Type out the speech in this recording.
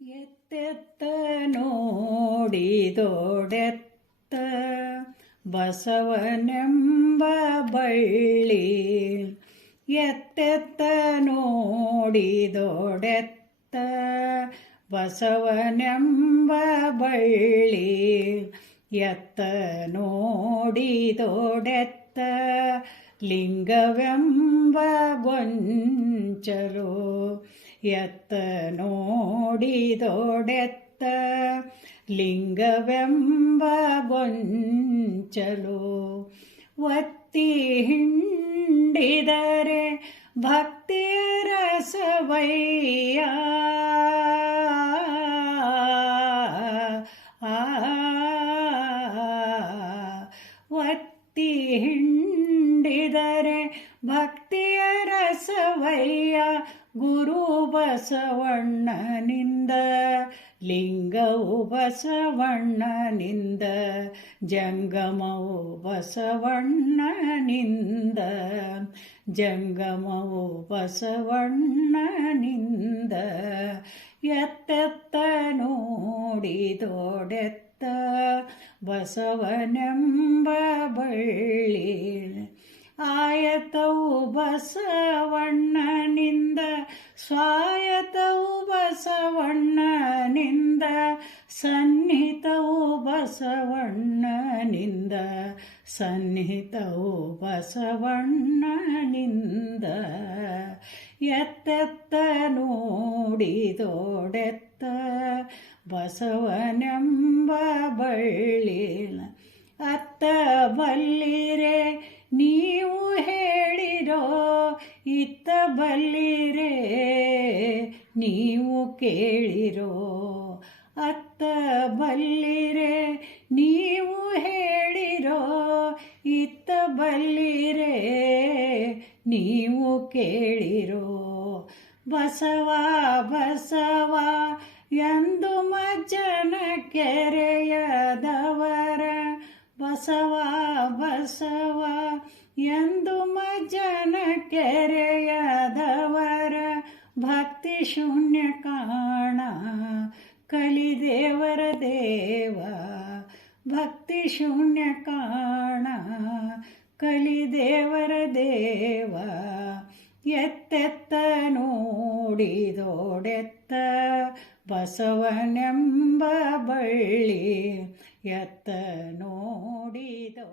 ಎತ್ತೆತ್ತ ನೋಡಿದೋಡೆತ್ತ ಬಸವನೆಂಬ ಬಳ್ಳಿ, ಎತ್ತೆತ್ತ ನೋಡಿದೋಡೆತ್ತ ಬಸವನೆಂಬ ಬಳ್ಳಿ, ಎತ್ತ ನೋಡಿದೋಡೆತ್ತ ಲಿಂಗವೆಂಬ ಗೊಂಚಲು, ಎತ್ತ ನೋಡಿದೋಡೆತ್ತ ಲಿಂಗವೆಂಬ ಗೊಂಚಲು, ಒತ್ತಿ ಹಿಂಡಿದರೆ ಭಕ್ತಿಯ ರಸವಯ್ಯ, ಒತ್ತಿ ಹಿಂಡಿದರೆ ಭಕ್ತಿಯ ರಸವಯ್ಯ, ಗುರು ಬಸವಣ್ಣನಿಂದ ಲಿಂಗವು ಬಸವಣ್ಣನಿಂದ, ಜಂಗಮವು ಬಸವಣ್ಣನಿಂದ, ಜಂಗಮವು ಬಸವಣ್ಣನಿಂದ, ಎತ್ತೆತ್ತ ನೋಡಿದೋಡೆತ್ತ ಬಸವನೆಂಬ ಬಳ್ಳಿ, ಆಯತವು ಬಸವಣ್ಣನಿಂದ, ಸ್ವಾಯತವು ಬಸವಣ್ಣನಿಂದ, ಸನ್ನಿಹಿತವು ಬಸವಣ್ಣನಿಂದ, ಸನ್ನಿಹಿತವು ಬಸವಣ್ಣನಿಂದ, ಎತ್ತೆತ್ತ ನೋಡಿದೋಡೆತ್ತ ಬಸವನೆಂಬ ಬಳ್ಳಿ, ಅತ್ತ ಬಲ್ಲಿರೆ ನೀವು ಹೇಳಿರೋ, ಇತ್ತ ಬಲ್ಲಿರೆ ನೀವು ಕೇಳಿರೋ, ಅತ್ತ ಬಲ್ಲಿರೆ ನೀವು ಹೇಳಿರೋ, ಇತ್ತ ಬಲ್ಲಿರೆ ನೀವು ಕೇಳಿರೋ, ಬಸವ ಬಸವ ಎಂದು ಮಜ್ಜನ ಕೆರೆಯದವರ, ಬಸವ ಬಸವ ಎಂದು ಮಜ್ಜನ ಕೆರೆಯದವರ, ಭಕ್ತಿ ಶೂನ್ಯ ಕಾಣ ಕಲಿದೇವರ ದೇವ, ಭಕ್ತಿ ಶೂನ್ಯ ಕಾಣ ಕಲಿದೇವರ ದೇವ, ಎತ್ತೆತ್ತ ನೋಡಿದೋಡೆತ್ತ ಬಸವನೆಂಬ ಬಳ್ಳಿ, ಎತ್ತ ನೋಡಿದೋ